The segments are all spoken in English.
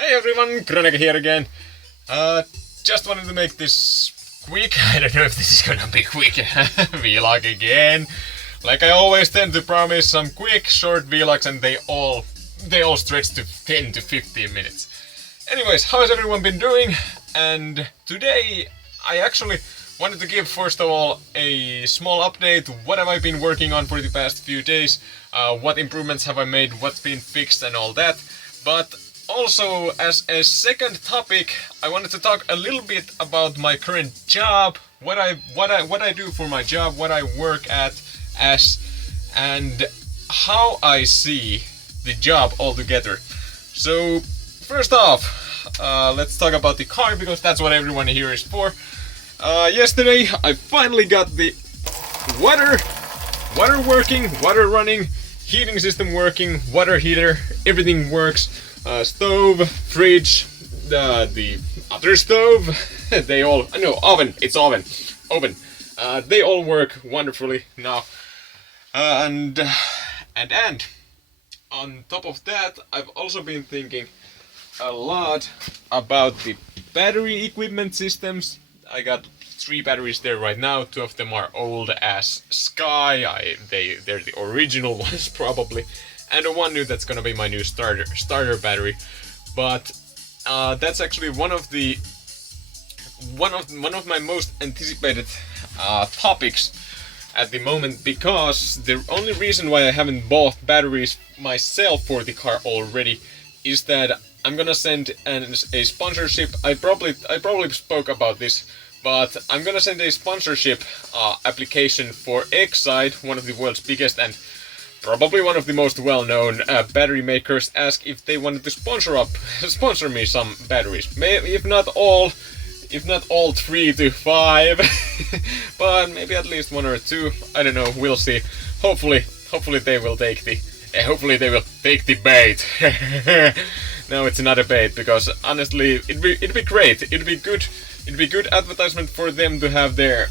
Hey everyone, Kroneka here again. Just wanted to make this quick. I don't know if this is gonna be quick vlog again. Like I always tend to promise some quick, short vlogs, and they all stretch to 10 to 15 minutes. Anyways, how has everyone been doing? And today I actually wanted to give first of all a small update. What have I been working on for the past few days? What improvements have I made? What's been fixed and all that? But also, as a second topic, I wanted to talk a little bit about my current job, what I do for my job, what I work at as, and how I see the job altogether. So, first off, let's talk about the car because that's what everyone here is for. Yesterday, I finally got the water working, water running, heating system working, water heater, everything works. Stove, fridge, the other stove, they all, no, oven, it's oven, they all work wonderfully now. And on top of that, I've also been thinking a lot about the battery equipment systems. I got 3 batteries there right now. 2 of them are old as sky. They're the original ones probably. And the one new that's gonna be my new starter battery, but that's actually one of my most anticipated topics at the moment, because the only reason why I haven't bought batteries myself for the car already is that I'm gonna send a sponsorship. I probably spoke about this, but I'm gonna send a sponsorship application for Excite, one of the world's biggest and probably one of the most well-known battery makers, ask if they wanted to sponsor me some batteries. Maybe if not all 3 to 5, but maybe at least 1 or 2. I don't know. We'll see. Hopefully they will take the. Bait. No, it's not a bait, because honestly, it'd be great. It'd be good advertisement for them to have their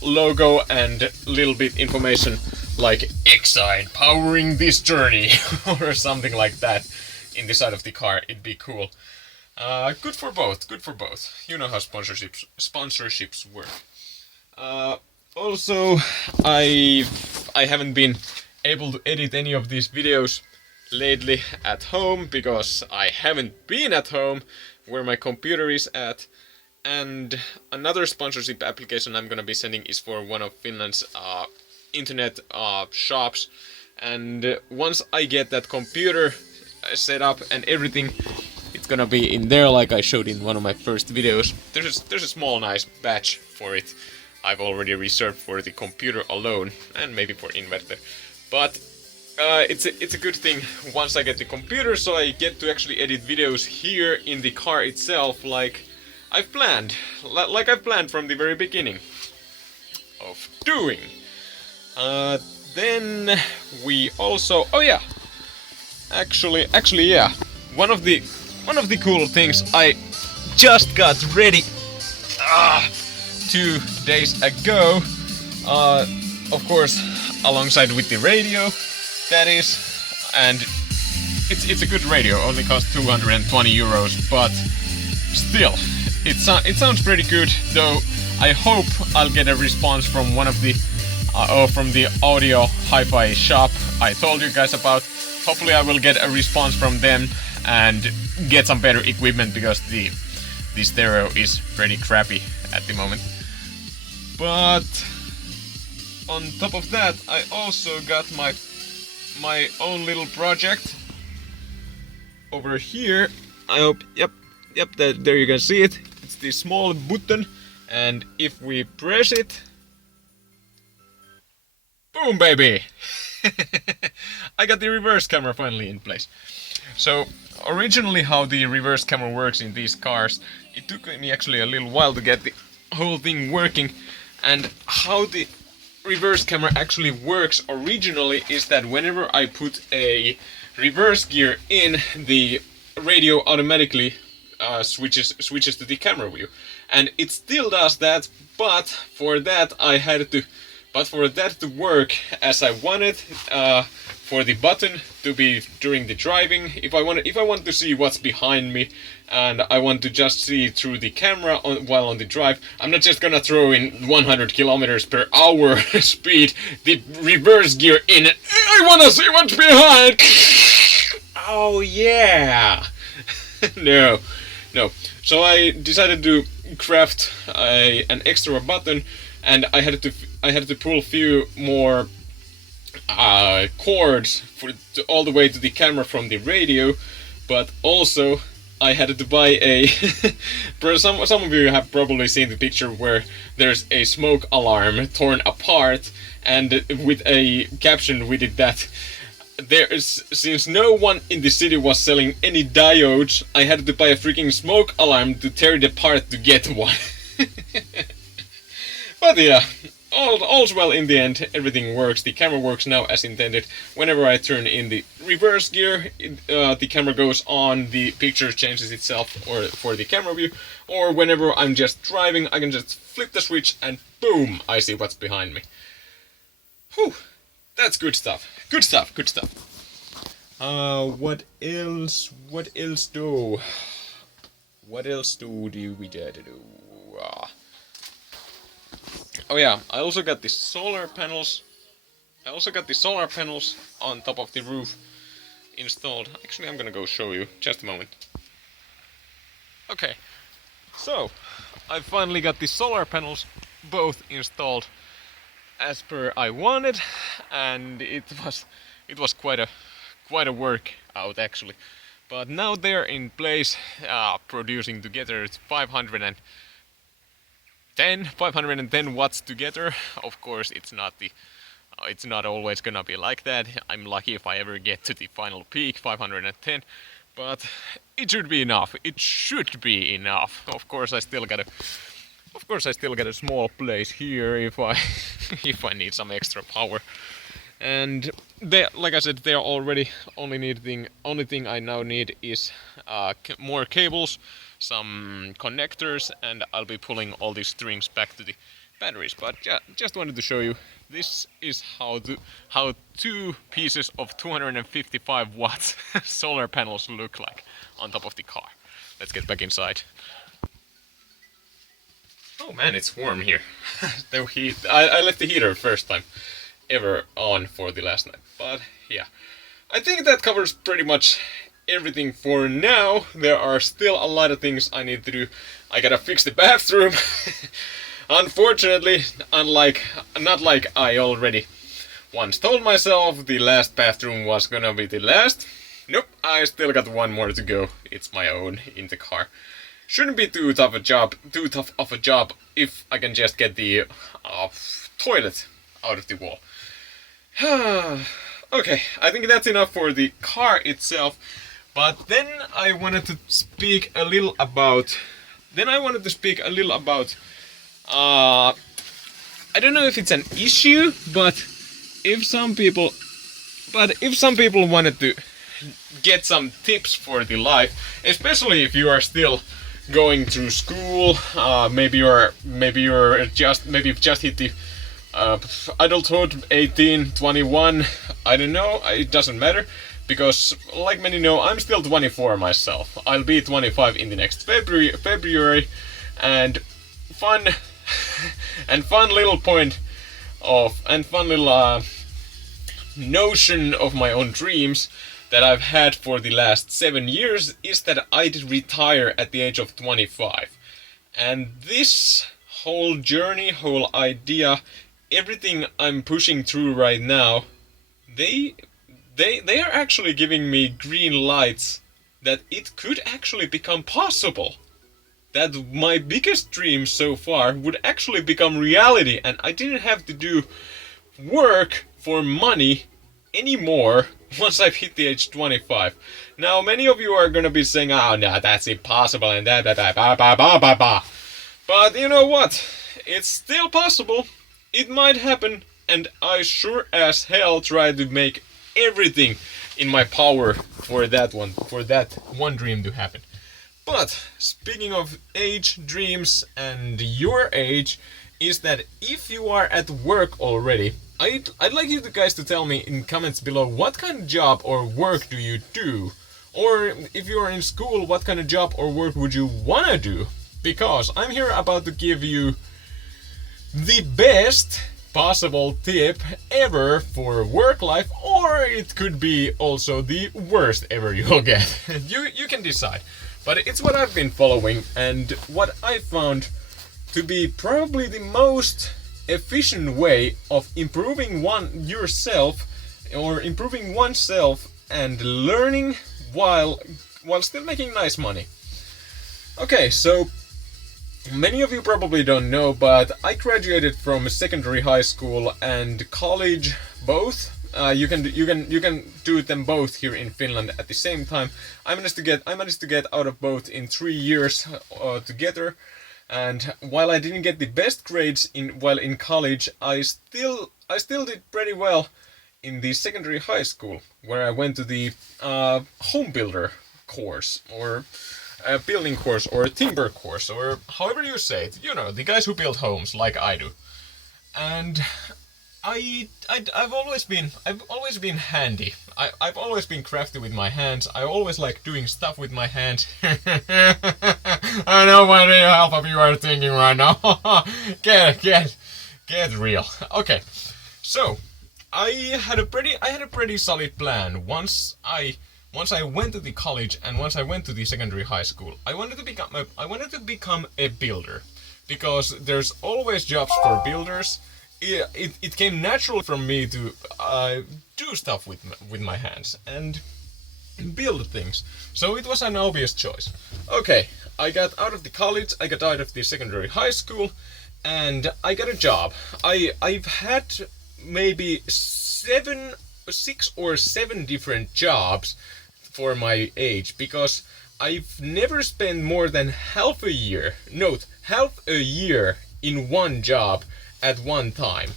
logo and little bit information like Excite powering this journey or something like that in the side of the car. It'd be cool. Good for both. You know how sponsorships work. Also, I haven't been able to edit any of these videos lately at home because I haven't been at home where my computer is at. And another sponsorship application I'm gonna be sending is for one of Finland's internet shops, and once I get that computer set up and everything, it's gonna be in there like I showed in one of my first videos. There's a small nice batch for it I've already reserved for the computer alone, and maybe for inverter, but it's a good thing once I get the computer, so I get to actually edit videos here in the car itself like I've planned from the very beginning of doing. Then we also, oh yeah, actually yeah, one of the cool things, I just got ready 2 days ago, of course alongside with the radio, that is, and it's a good radio, only costs 220 euros, but still, it sounds pretty good, though. I hope I'll get a response from one of the from the audio hi-fi shop I told you guys about. Hopefully I will get a response from them and get some better equipment, because the stereo is pretty crappy at the moment. But on top of that, I also got my own little project over here. I hope, yep, there you can see it. It's the small button, and if we press it, boom, baby! I got the reverse camera finally in place. So, originally how the reverse camera works in these cars, it took me actually a little while to get the whole thing working, and how the reverse camera actually works originally is that whenever I put a reverse gear in, the radio automatically switches to the camera view, and it still does that, but for that I had to But for that to work as I wanted, for the button to be during the driving, if I want to see what's behind me, and I want to just see through the camera while on the drive, I'm not just gonna throw in 100 kilometers per hour speed, the reverse gear in, I wanna see what's behind! Oh yeah! No. So I decided to craft an extra button, and I had to pull a few more cords all the way to the camera from the radio, but also I had to buy a some of you have probably seen the picture where there's a smoke alarm torn apart, and with a caption with it that since no one in the city was selling any diodes, I had to buy a freaking smoke alarm to tear it apart to get one. But yeah, all's well in the end, everything works, the camera works now as intended. Whenever I turn in the reverse gear, the camera goes on, the picture changes itself or for the camera view, or whenever I'm just driving, I can just flip the switch and boom, I see what's behind me. Whew, that's good stuff. Good stuff. What else do we dare to do? Oh yeah, I also got the solar panels. On top of the roof installed. Actually, I'm gonna go show you. Just a moment. Okay, so I finally got the solar panels both installed as per I wanted, and it was quite a workout actually. But now they're in place, producing together 510 watts together. Of course, it's not always gonna be like that. I'm lucky if I ever get to the final peak, 510, but it should be enough. Of course, I still got a small place here if I if I need some extra power. And like I said, they are already only thing I now need is more cables, some connectors, and I'll be pulling all these strings back to the batteries. But yeah, just wanted to show you, this is how two pieces of 255 watts solar panels look like on top of the car. Let's get back inside. Oh man, it's warm here. The heat. I left the heater first time ever on for the last night. But yeah, I think that covers pretty much everything for now. There are still a lot of things I need to do. I gotta fix the bathroom. Unfortunately, not like I already once told myself the last bathroom was gonna be the last. Nope, I still got one more to go. It's my own in the car. Shouldn't be too tough of a job if I can just get the toilet out of the wall. Okay, I think that's enough for the car itself. But then I wanted to speak a little about. I don't know if it's an issue, but if some people wanted to get some tips for the life, especially if you are still going through school, maybe you've just hit the adulthood, 18, 21, I don't know, it doesn't matter, because like many know, I'm still 24 myself. I'll be 25 in the next February, and fun little notion of my own dreams that I've had for the last 7 years is that I'd retire at the age of 25. And this whole journey, whole idea, everything I'm pushing through right now, they are actually giving me green lights that it could actually become possible. That my biggest dream so far would actually become reality, and I didn't have to do work for money anymore once I've hit the age 25. Now, many of you are gonna be saying, oh no, that's impossible, and that. But you know what? It's still possible. It might happen, and I sure as hell try to make everything in my power for that one dream to happen. But speaking of age, dreams, and your age, is that if you are at work already, I'd like you guys to tell me in comments below what kind of job or work do you do? Or if you are in school, what kind of job or work would you wanna do? Because I'm here about to give you the best possible tip ever for work life, or it could be also the worst ever you'll get. You can decide. But it's what I've been following and what I found to be probably the most efficient way of improving yourself or improving oneself and learning while still making nice money. Okay, so many of you probably don't know, but I graduated from secondary high school and college both. You can do them both here in Finland at the same time. I managed to get out of both in 3 years together. And while I didn't get the best grades in college, I still did pretty well in the secondary high school, where I went to the home builder course, or a building course, or a timber course, or however you say it. You know, the guys who build homes like I do. And I've always been handy. I've always been crafty with my hands. I always like doing stuff with my hands. I know what half of you are thinking right now. Get real. Okay, so I had a pretty solid plan once I went to the college and once I went to the secondary high school. I wanted to become a builder, because there's always jobs for builders. It came natural from me to do stuff with my hands and build things. So it was an obvious choice. Okay, I got out of the college, I got out of the secondary high school, and I got a job. I've had maybe 6 or 7 different jobs for my age, because I've never spent more than half a year in one job at one time.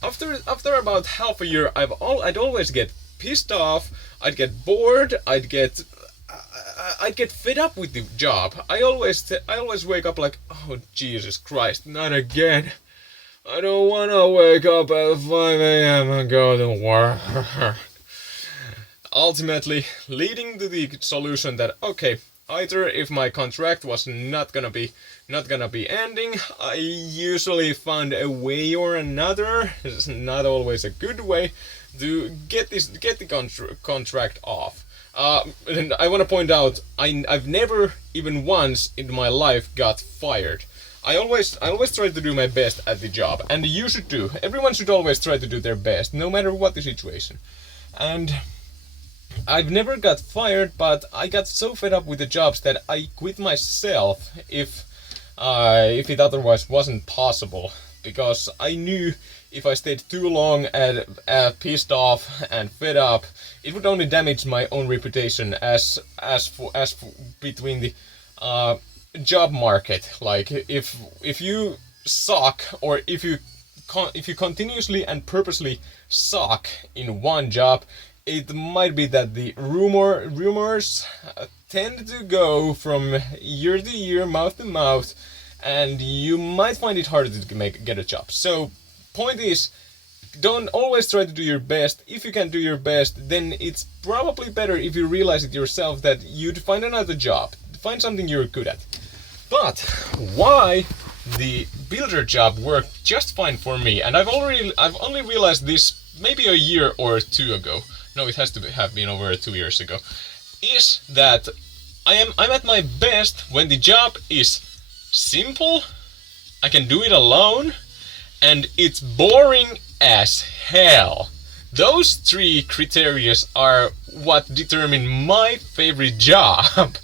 After about half a year, I'd always get pissed off. I'd get bored. I'd get fed up with the job. I always wake up like, oh Jesus Christ, not again. I don't wanna wake up at 5 a.m. and go to work. Ultimately, leading to the solution that, okay, either if my contract was not gonna be ending, I usually found a way or another. It's not always a good way to get the contract off. And I want to point out, I've never even once in my life got fired. I always try to do my best at the job, and you should too. Everyone should always try to do their best, no matter what the situation. And I've never got fired, but I got so fed up with the jobs that I quit myself if it otherwise wasn't possible, because I knew if I stayed too long and pissed off and fed up, it would only damage my own reputation as between the job market. Like if you suck, or if you continuously and purposely suck in one job, it might be that the rumors tend to go from year to year, mouth to mouth, and you might find it harder to get a job. So, point is, don't always try to do your best. If you can do your best, then it's probably better if you realize it yourself that you'd find another job, find something you're good at. But why the builder job worked just fine for me, and I've only realized this maybe a year or 2 ago. No, it has to have been over 2 years ago. Is that I'm at my best when the job is simple, I can do it alone, and it's boring as hell. Those 3 criteria are what determine my favorite job.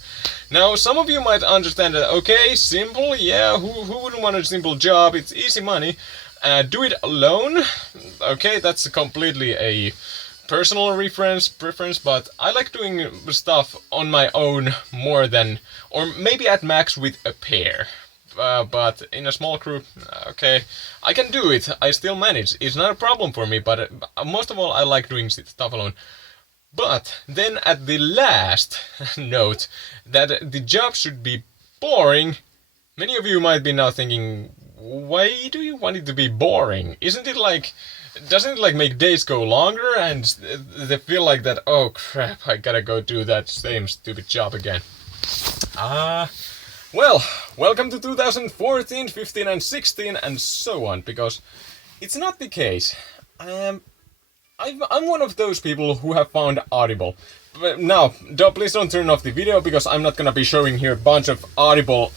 Now, some of you might understand that, okay, simple, yeah, who wouldn't want a simple job? It's easy money. Do it alone. Okay, that's completely a personal preference, but I like doing stuff on my own more than, or maybe at max with a pair. But in a small group, okay, I can do it. I still manage. It's not a problem for me, but most of all, I like doing stuff alone. But then at the last note, that the job should be boring. Many of you might be now thinking, why do you want it to be boring? Isn't it like, doesn't it like make days go longer and they feel like that, oh crap, I gotta go do that same stupid job again. Well, welcome to 2014, 15 and 16 and so on, because it's not the case. I'm one of those people who have found Audible. But now, please don't turn off the video, because I'm not gonna be showing here a bunch of Audible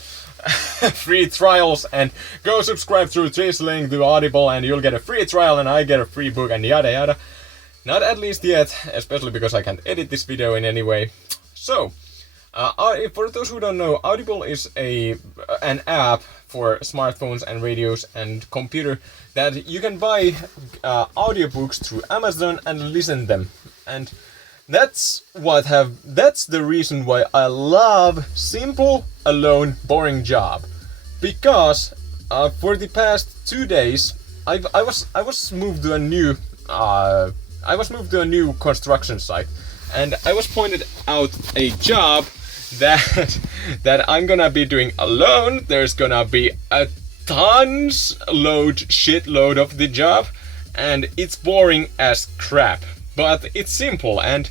free trials and go subscribe through this link to Audible and you'll get a free trial and I get a free book and yada yada. Not at least yet, especially because I can't edit this video in any way. So, for those who don't know, Audible is an app for smartphones and radios and computer that you can buy audiobooks through Amazon and listen them. And that's the reason why I love simple, alone, boring job. Because for the past 2 days, I was moved to a new construction site, and I was pointed out a job that I'm gonna be doing alone. There's gonna be a shitload of the job, and it's boring as crap. But it's simple, and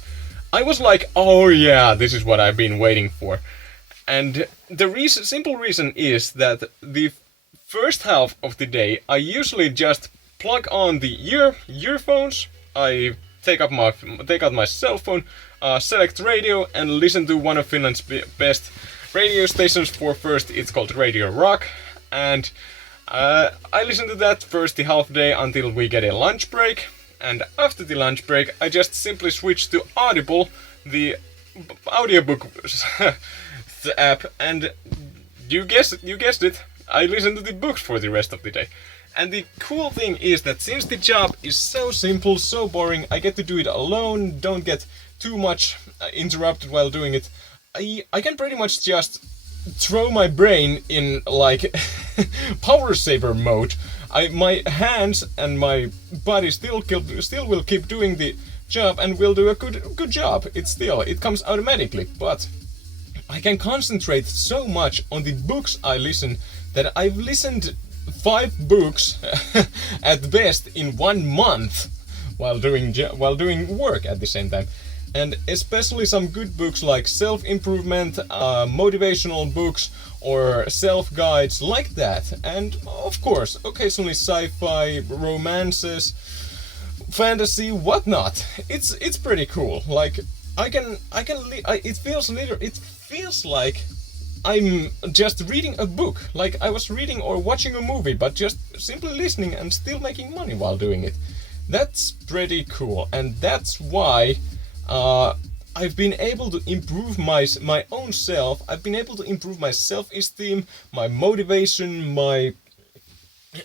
I was like, oh yeah, this is what I've been waiting for. And the simple reason is that the first half of the day, I usually just plug on the earphones, I take out my cell phone, select radio, and listen to one of Finland's best radio stations for first. It's called Radio Rock, and I listen to that first the half day until we get a lunch break. And after the lunch break, I just simply switch to Audible, the audiobook app, and you guessed it, I listen to the books for the rest of the day. And the cool thing is that since the job is so simple, so boring, I get to do it alone, don't get too much interrupted while doing it. I can pretty much just throw my brain in like power saver mode. My hands and my body still will keep doing the job and will do a good job. It comes automatically, but I can concentrate so much on the books I listen that I've listened 5 books at best in 1 month while doing work at the same time. And especially some good books like self-improvement, motivational books, or self-guides like that. And of course, occasionally sci-fi, romances, fantasy, whatnot. It's pretty cool. Like it feels like I'm just reading a book, like I was reading or watching a movie, but just simply listening and still making money while doing it. That's pretty cool, and that's why I've been able to improve my own self. I've been able to improve my self-esteem, my motivation, my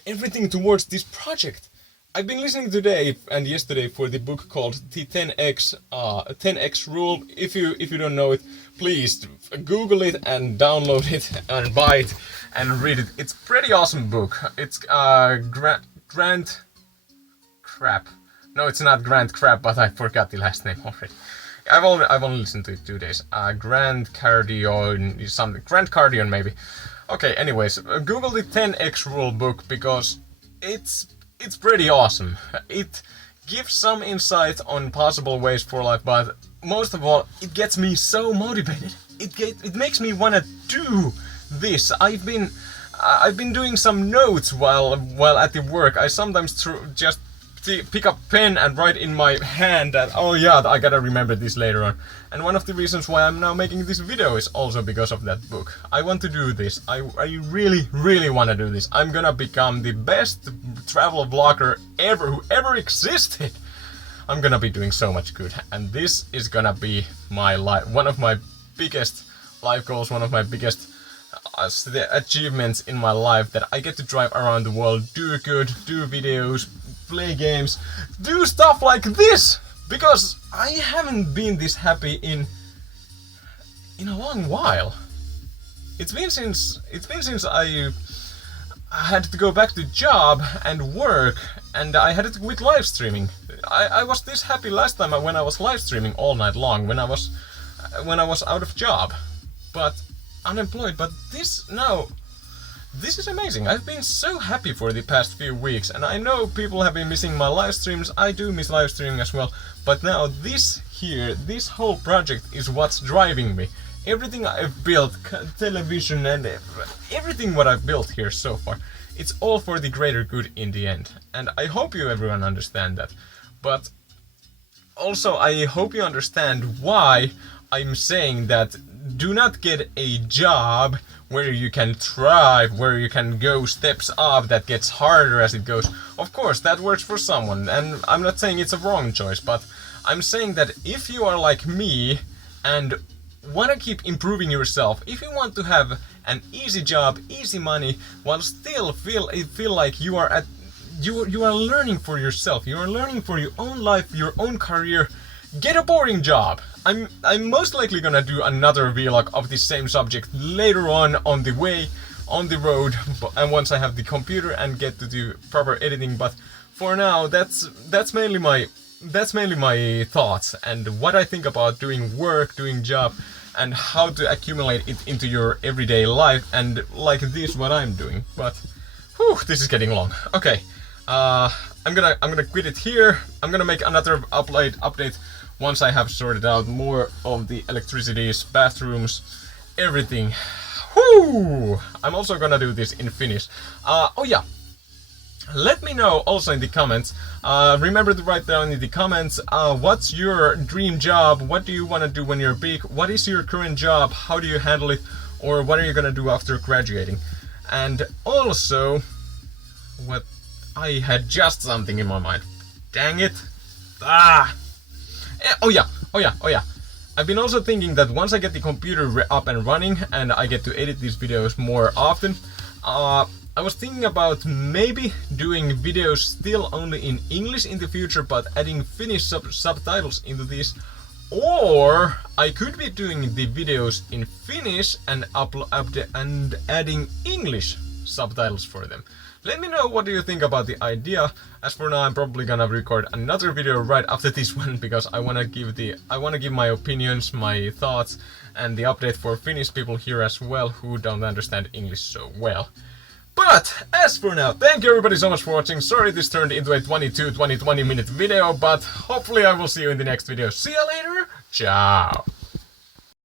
everything towards this project. I've been listening today and yesterday for the book called The 10x Rule. If you don't know it, please Google it and download it and buy it and read it. It's a pretty awesome book. It's Grant Crap. No, it's not Grant Crap, but I forgot the last name already. I've only listened to it 2 days. Grant Cardone, something. Grant Cardone, maybe. Okay, anyways, Google the 10x Rule book because it's pretty awesome. It gives some insight on possible ways for life, but most of all, it gets me so motivated. It makes me wanna do this. I've been doing some notes while at the work. I sometimes just pick up pen and write in my hand that, oh yeah, I gotta remember this later on. And one of the reasons why I'm now making this video is also because of that book. I want to do this. I really want to do this. I'm gonna become the best travel vlogger who ever existed. I'm gonna be doing so much good, and this is gonna be one of my biggest life goals, one of my biggest achievements in my life, that I get to drive around the world, do good, do videos, play games, do stuff like this, because I haven't been this happy in a long while. It's been since I had to go back to job and work, and I had to quit live streaming. I was this happy last time when I was live streaming all night long, when I was out of job, but unemployed. But this now This is amazing. I've been so happy for the past few weeks, and I know people have been missing my live streams. I do miss live streaming as well, but now this whole project is what's driving me. Everything I've built, television and everything what I've built here so far, it's all for the greater good in the end. And I hope you everyone understand that. But also I hope you understand why I'm saying that do not get a job where you can thrive, where you can go steps up that gets harder as it goes. Of course, that works for someone, and I'm not saying it's a wrong choice, but I'm saying that if you are like me and want to keep improving yourself, if you want to have an easy job, easy money, while still feel like you are learning for yourself, you are learning for your own life, your own career, get a boring job. I'm most likely gonna do another vlog of the same subject later on the road, and once I have the computer and get to do proper editing. But for now, that's mainly my thoughts and what I think about doing work, doing job, and how to accumulate it into your everyday life, and like this what I'm doing. But whew, this is getting long. Okay, I'm gonna quit it here. I'm gonna make another update once I have sorted out more of the electricities, bathrooms, everything. Whoo! I'm also gonna do this in Finnish. Oh yeah. Let me know also in the comments. Remember to write down in the comments what's your dream job, what do you want to do when you're big, what is your current job, how do you handle it, or what are you gonna do after graduating. And also, what I had just something in my mind. Dang it. Oh yeah. I've been also thinking that once I get the computer up and running and I get to edit these videos more often, I was thinking about maybe doing videos still only in English in the future, but adding Finnish subtitles into these. Or I could be doing the videos in Finnish and adding English subtitles for them. Let me know what do you think about the idea. As for now, I'm probably gonna record another video right after this one, because I wanna give my opinions, my thoughts, and the update for Finnish people here as well who don't understand English so well. But as for now, thank you everybody so much for watching. Sorry this turned into a 20 minute video, but hopefully I will see you in the next video. See you later. Ciao.